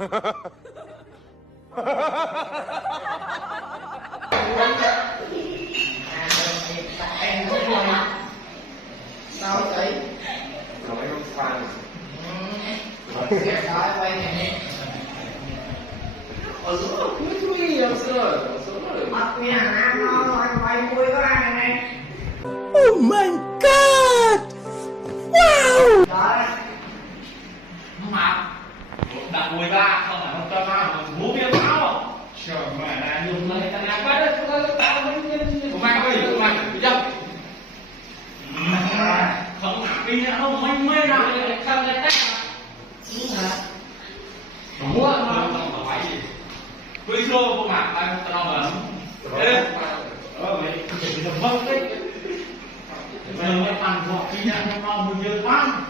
Sao vậy? Nói không fan. Nói quay này. Ở giữa cuối chui làm sao? Mặt nhà nam nó quay môi có ai này? Oh my god! Wow! Đó. Mặt đặt 13 không phải 130 mà bố biết báo. Trời mẹ này dùng lời ta làm cái đó tôi tạo mấy nhân của mày ơi, của mày được chưa? Không đi nữa đâu mày mê nào sao lại tách mà. Đúng hả? Mua mà không phải gì. Quỳ xô của mặt ta tao mà. Ê. Mày chỉ được vâng đấy. Mày mới ăn vợ đi nha, nó mình nhiều lắm.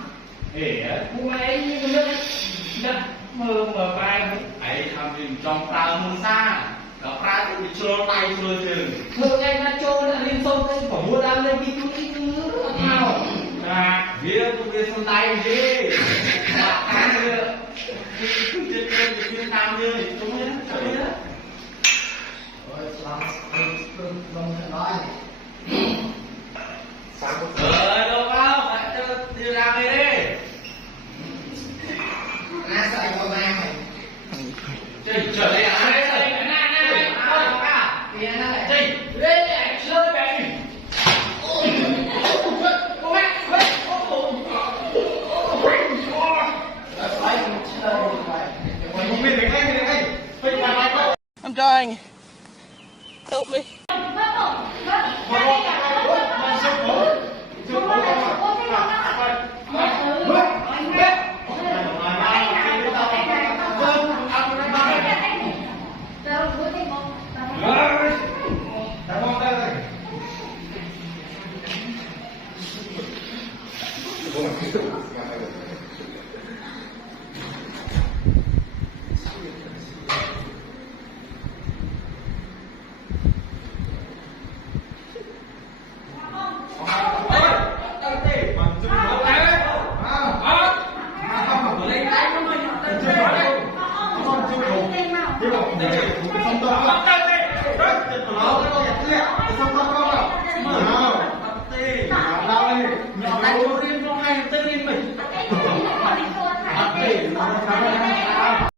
Ê, cô mày như mơ bài ấyทำอยู่จอมปลามือซ่าแล้วปลาจะไปโชว์ไตโชว์ถึงเมื่อไงนะโชว์ลินส้มเป็นของมูดำเลยพี่ตุ้ยเอานะเดี๋ยวตุ้ยส้มไตดิปากกันเลยจะเป็นตามเลยตรงนี้นะตรงนี้นะ Rồi lông nói. Đâu không phải cho đi làm đi đi Ai sợ con ma mày? trở lại à đấy rồi nè nè Kia nó lại. đây lên để chơi về cô mẹ I'm dying. Help me. Hãy subscribe cho kênh Ghiền Mì Gõ để không bỏ lỡ những video hấp dẫn.